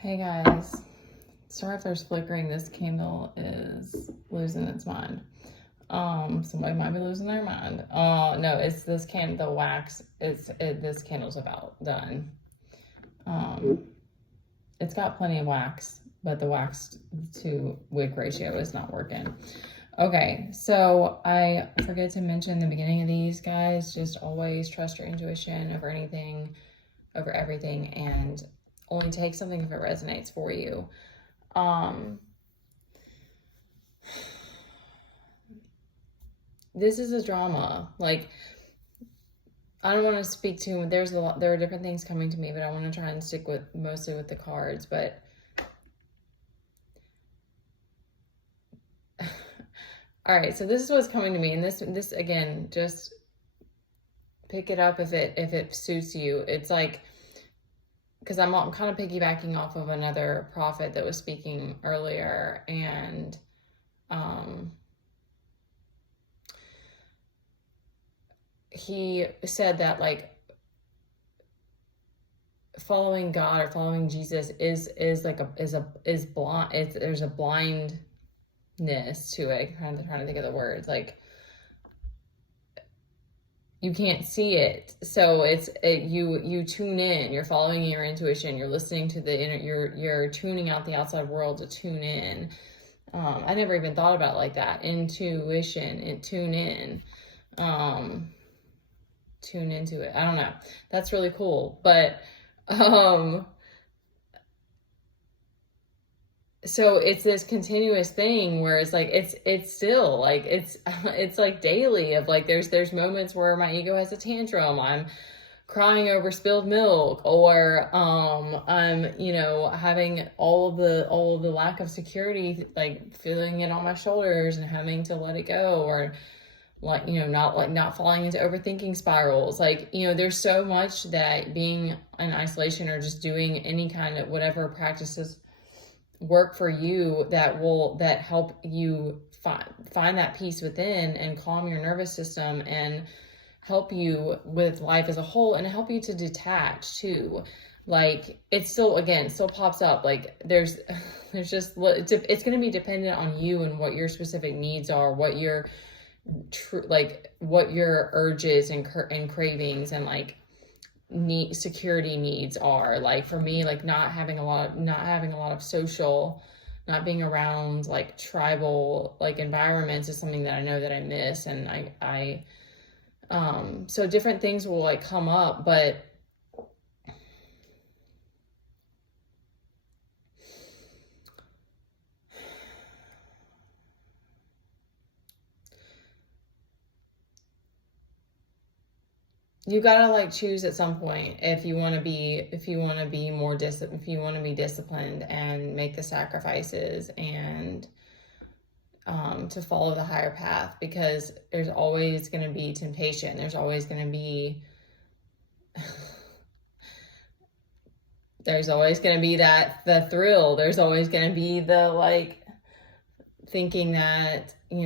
Hey guys, sorry if there's flickering. This candle is losing its mind. Somebody might be losing their mind. No, it's this candle, the wax. This candle's about done. It's got plenty of wax, but the wax to wick ratio is not working. Okay, so I forget to mention the beginning of these, guys. Just always trust your intuition over anything, over everything, and only take something if it resonates for you. This is a drama. Like, I don't want to speak to, there are different things coming to me, but I want to try and stick with mostly with the cards. But all right, so this is what's coming to me, and this again, just pick it up if it suits you. It's like, because I'm kind of piggybacking off of another prophet that was speaking earlier, and he said that, like, following God or following Jesus is blind. There's a blindness to it. I'm trying to think of the words. Like, you can't see it, so you tune in. You're following your intuition. You're listening to the inner. You're tuning out the outside world to tune in. I never even thought about it like that. Intuition and tune in. Tune into it. I don't know. That's really cool. But so it's this continuous thing where it's like it's still like it's like daily of like there's moments where my ego has a tantrum. I'm crying over spilled milk, or I'm having all of the lack of security, like feeling it on my shoulders and having to let it go, or like not falling into overthinking spirals. Like, there's so much that being in isolation or just doing any kind of whatever practices work for you that help you find that peace within and calm your nervous system and help you with life as a whole, and help you to detach too. Like, it's still pops up. Like, there's just, it's going to be dependent on you and what your specific needs are, what your what your urges and cravings and like security needs are. Like, for me, like not having a lot of social, not being around like tribal like environments is something that I know that I miss. And I so different things will like come up, but you gotta like choose at some point if you want to be disciplined and make the sacrifices and to follow the higher path, because there's always going to be temptation. There's always going to be the thrill. There's always going to be the like thinking that the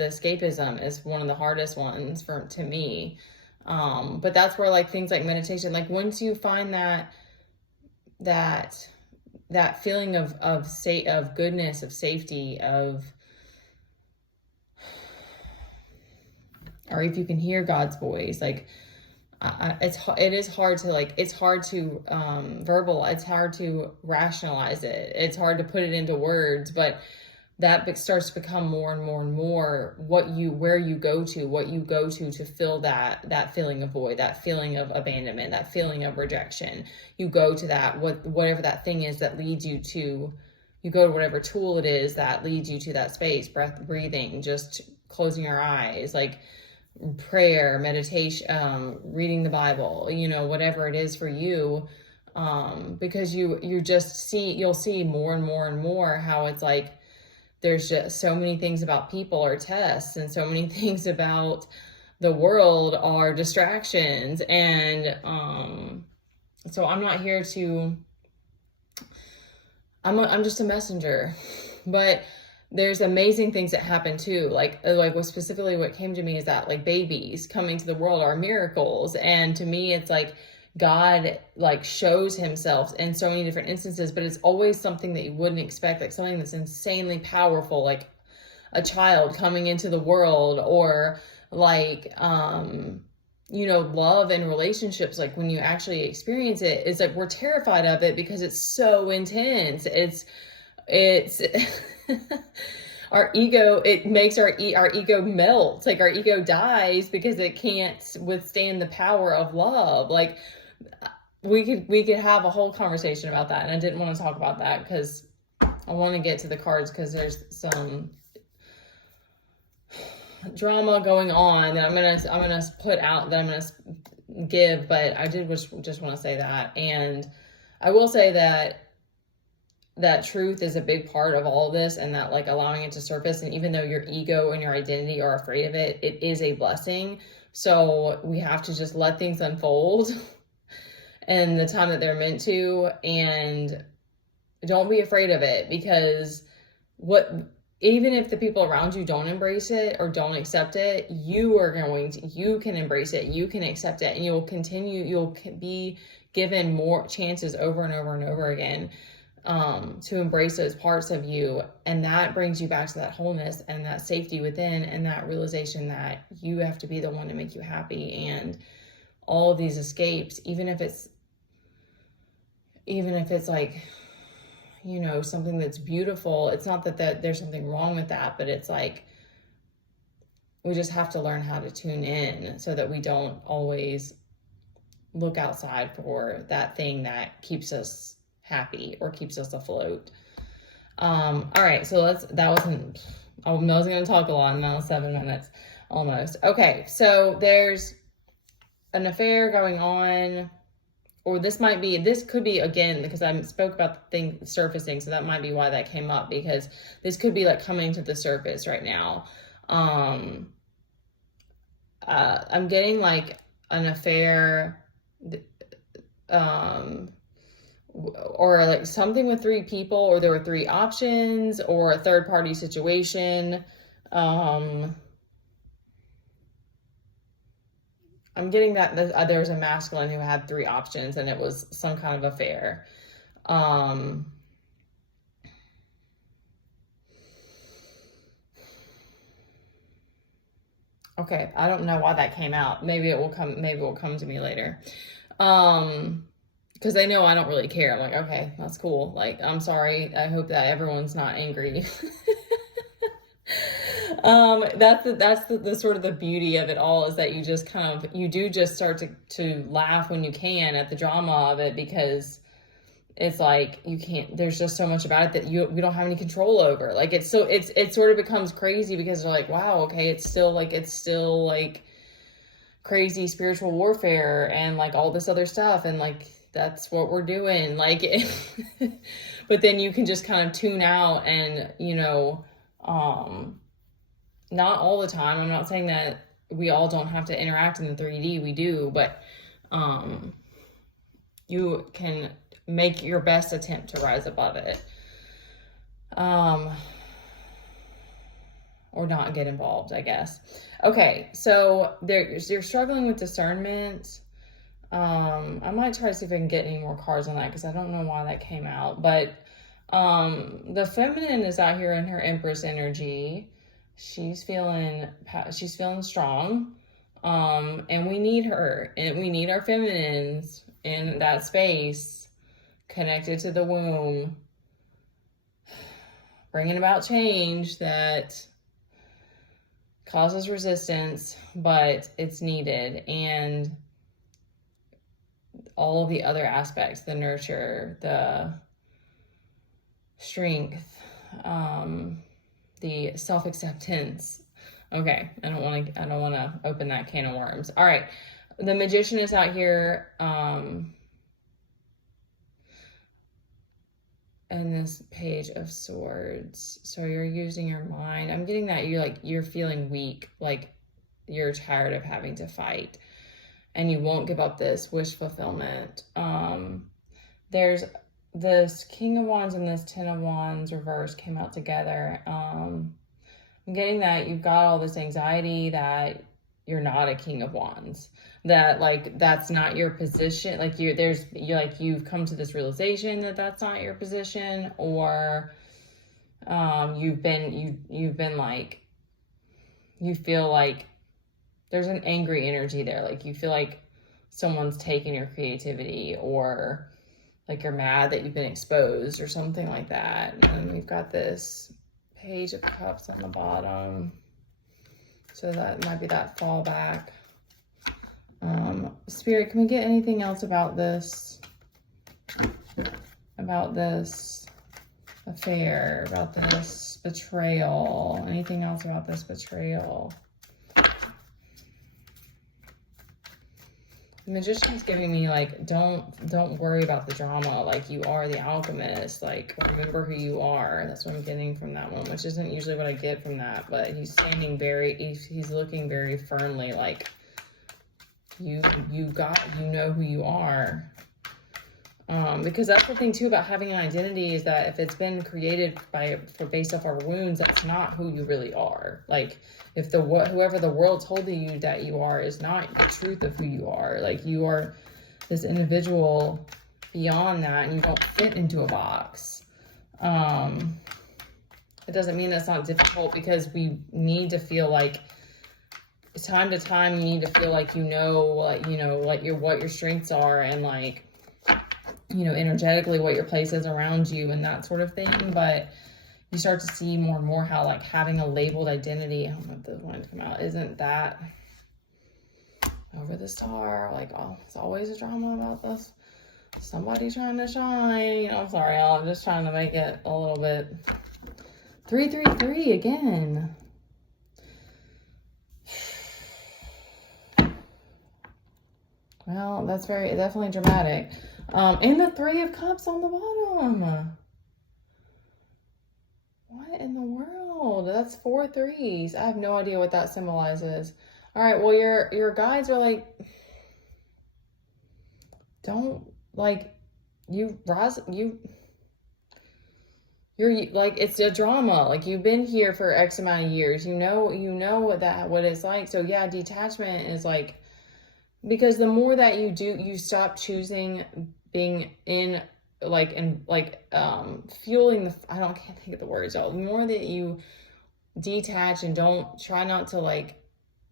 escapism is one of the hardest ones to me. But that's where like things like meditation, like once you find that feeling of goodness, of safety, or if you can hear God's voice, like it's hard to verbal, it's hard to rationalize it, it's hard to put it into words, but that starts to become more and more and more what you go to fill that feeling of void, that feeling of abandonment, that feeling of rejection. You go to that, whatever that thing is that leads you to, you go to whatever tool it is that leads you to that space, breathing, just closing your eyes, like prayer, meditation, reading the Bible, whatever it is for you. Because you'll see more and more and more how it's like, there's just so many things about people are tests, and so many things about the world are distractions. And so I'm not here to, I'm just a messenger. But there's amazing things that happen too. Like what came to me is that like babies coming to the world are miracles. And to me, it's like God like shows himself in so many different instances, but it's always something that you wouldn't expect, like something that's insanely powerful, like a child coming into the world, or like love and relationships. Like when you actually experience it, it's like we're terrified of it because it's so intense. It's our ego, it makes our ego melt. Like our ego dies because it can't withstand the power of love. Like we could have a whole conversation about that, and I didn't want to talk about that because I want to get to the cards, because there's some drama going on that I'm gonna put out, that I'm gonna give, but I did just want to say that. And I will say that truth is a big part of all of this, and that like allowing it to surface. And even though your ego and your identity are afraid of it, it is a blessing. So we have to just let things unfold and the time that they're meant to, and don't be afraid of it, because even if the people around you don't embrace it or don't accept it, you can embrace it, you can accept it, and you'll be given more chances over and over and over again to embrace those parts of you. And that brings you back to that wholeness and that safety within, and that realization that you have to be the one to make you happy. And all of these escapes, even if it's like, something that's beautiful, it's not that there's something wrong with that, but it's like, we just have to learn how to tune in so that we don't always look outside for that thing that keeps us happy or keeps us afloat. All right, so I was going to talk a lot, and now 7 minutes almost. Okay, so there's an affair going on, or this could be, again, because I spoke about the thing surfacing, so that might be why that came up, because this could be like coming to the surface right now. I'm getting like an affair, or like something with 3 people, or there were 3 options, or a third party situation. I'm getting that there was a masculine who had 3 options, and it was some kind of affair. Okay, I don't know why that came out. Maybe it will come to me later. Because they know I don't really care. I'm like, okay, that's cool. Like, I'm sorry. I hope that everyone's not angry. That's the sort of the beauty of it all, is that you just you do just start to laugh when you can at the drama of it, because it's like there's just so much about it that we don't have any control over. Like it sort of becomes crazy, because they're like, wow, okay, it's still like crazy spiritual warfare and like all this other stuff, and like that's what we're doing, like but then you can just kind of tune out, and not all the time. I'm not saying that we all don't have to interact in the 3D, we do, but you can make your best attempt to rise above it, or not get involved, I guess. Okay, so you're struggling with discernment. I might try to see if I can get any more cards on that, because I don't know why that came out. But the feminine is out here in her Empress energy. She's feeling strong, and we need her, and we need our feminines in that space, connected to the womb, bringing about change that causes resistance, but it's needed. And all of the other aspects, the nurture, the strength, the self-acceptance. Okay, I don't want to open that can of worms. All right, the Magician is out here, and this Page of Swords. So you're using your mind. I'm getting that you're feeling weak, like you're tired of having to fight, and you won't give up this wish fulfillment. There's this King of Wands and this Ten of Wands reverse came out together. I'm getting that you've got all this anxiety that you're not a King of Wands, that like that's not your position, like you've come to this realization that that's not your position, or you've been like, you feel like there's an angry energy there, like you feel like someone's taken your creativity, or like you're mad that you've been exposed or something like that. And we've got this Page of Cups on the bottom, so that might be that fallback. Spirit, can we get anything else about this affair, about this betrayal? Anything else about this betrayal? The Magician's giving me like, don't worry about the drama. Like, you are the alchemist. Like, remember who you are. That's what I'm getting from that one, which isn't usually what I get from that. But he's standing he's looking very firmly like, you know who you are. Because that's the thing too about having an identity, is that if it's been created based off our wounds, that's not who you really are. Like, if whoever the world told you that you are is not the truth of who you are. Like, you are this individual beyond that, and you don't fit into a box. It doesn't mean that's not difficult, because we need to feel like, time to time, you need to feel like what your strengths are, and like, energetically what your place is around you and that sort of thing. But you start to see more and more how like having a labeled identity, I don't know if this one to come out, isn't that over the star, like, oh, it's always a drama about this, somebody trying to shine. I'm sorry, y'all, I'm just trying to make it a little bit. 333 again. Well, that's definitely dramatic. And the Three of Cups on the bottom. What in the world? That's 4 threes. I have no idea what that symbolizes. All right, well, your guides are like, don't, like, you're like, it's a drama. Like, you've been here for X amount of years. You know what it's like. So yeah, detachment is like, because the more that you do, you stop choosing being in fueling the, can't think of the words. The more that you detach and don't try not to like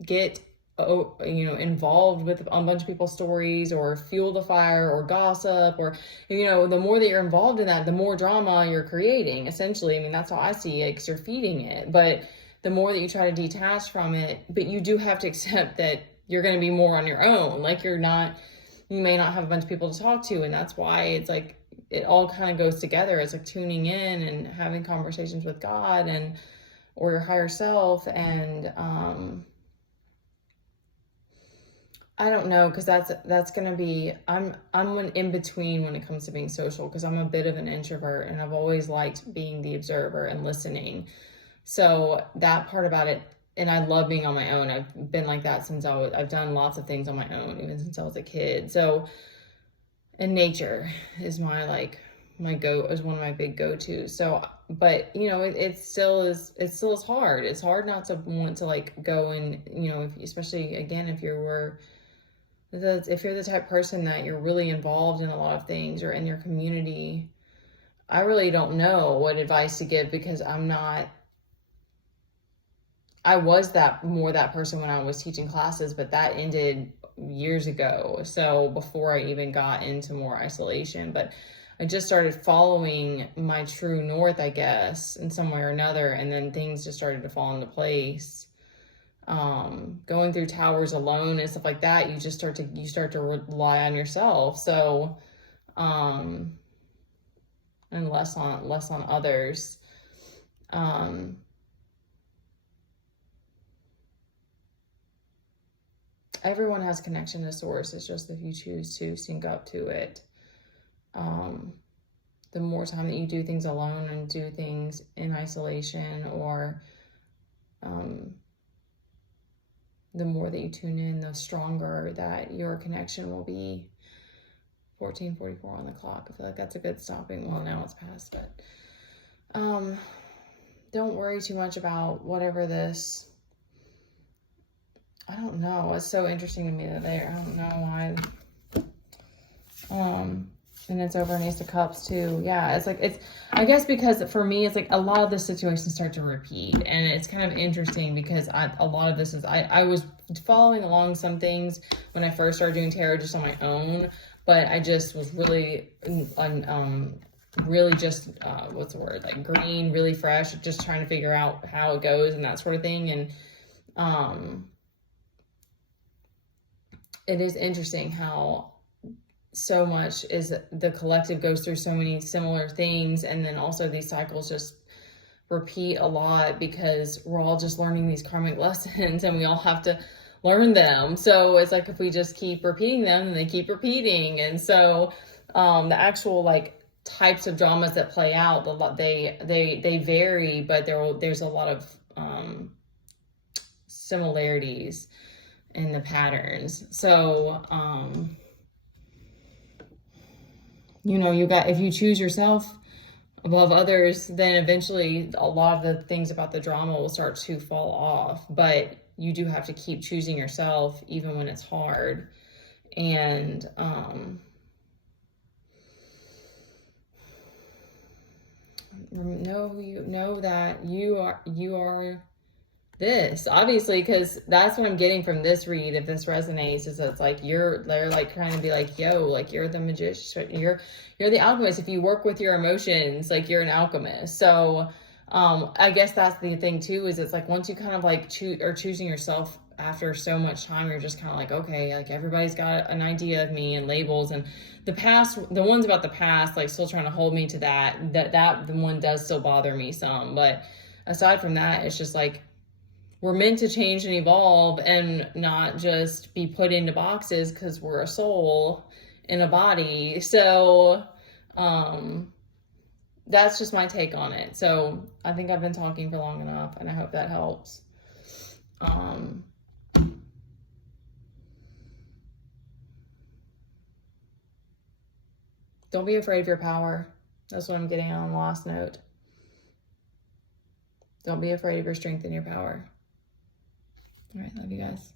get involved with a bunch of people's stories, or fuel the fire, or gossip, or the more that you're involved in that, the more drama you're creating, essentially. I mean, that's how I see it, because you're feeding it. But the more that you try to detach from it, but you do have to accept that you're going to be more on your own. Like, you may not have a bunch of people to talk to, and that's why it's like it all kind of goes together. It's like tuning in and having conversations with God or your higher self. And I don't know, because that's going to be, I'm in between when it comes to being social, because I'm a bit of an introvert, and I've always liked being the observer and listening. So that part about it, and I love being on my own. I've been like that since I've done lots of things on my own, even since I was a kid. So, and nature is one of my big go-tos. So, but it still is hard. It's hard not to want to like go and, especially again, if you're the type of person that you're really involved in a lot of things, or in your community. I really don't know what advice to give, because I was that person when I was teaching classes, but that ended years ago. So before I even got into more isolation, but I just started following my true north, I guess, in some way or another. And then things just started to fall into place. Going through towers alone and stuff like that, you start to rely on yourself. So, and less on others. Everyone has connection to source. It's just if you choose to sync up to it. The more time that you do things alone and do things in isolation, or the more that you tune in, the stronger that your connection will be. 14:44 on the clock. I feel like that's a good stopping. Well, now it's past, but don't worry too much about whatever this I don't know. It's so interesting to me that I don't know why. And it's over in Ace of Cups too. Yeah, it's like, I guess because for me, it's like a lot of the situations start to repeat. And it's kind of interesting because a lot of this is, I was following along some things when I first started doing tarot just on my own, but I just was really, really just, what's the word? Like green, really fresh, just trying to figure out how it goes and that sort of thing. And, it is interesting how so much is the collective goes through so many similar things, and then also these cycles just repeat a lot because we're all just learning these karmic lessons and we all have to learn them. So it's like if we just keep repeating them, then they keep repeating. And so the actual like types of dramas that play out, they vary, but there's a lot of similarities in the patterns. So you know, if you choose yourself above others, then eventually a lot of the things about the drama will start to fall off. But you do have to keep choosing yourself even when it's hard. And know that you are this, obviously, because that's what I'm getting from this read. If this resonates, is it's like they're like trying to be like, yo, like you're the magician, you're the alchemist. If you work with your emotions, like you're an alchemist. So I guess that's the thing too, is it's like once you kind of like choosing yourself after so much time, you're just kind of like, okay, like everybody's got an idea of me and labels, and the ones about the past, like still trying to hold me to that the one does still bother me some. But aside from that, it's just like, we're meant to change and evolve and not just be put into boxes because we're a soul in a body. So that's just my take on it. So I think I've been talking for long enough, and I hope that helps. Don't be afraid of your power. That's what I'm getting on the last note. Don't be afraid of your strength and your power. All right, love you guys.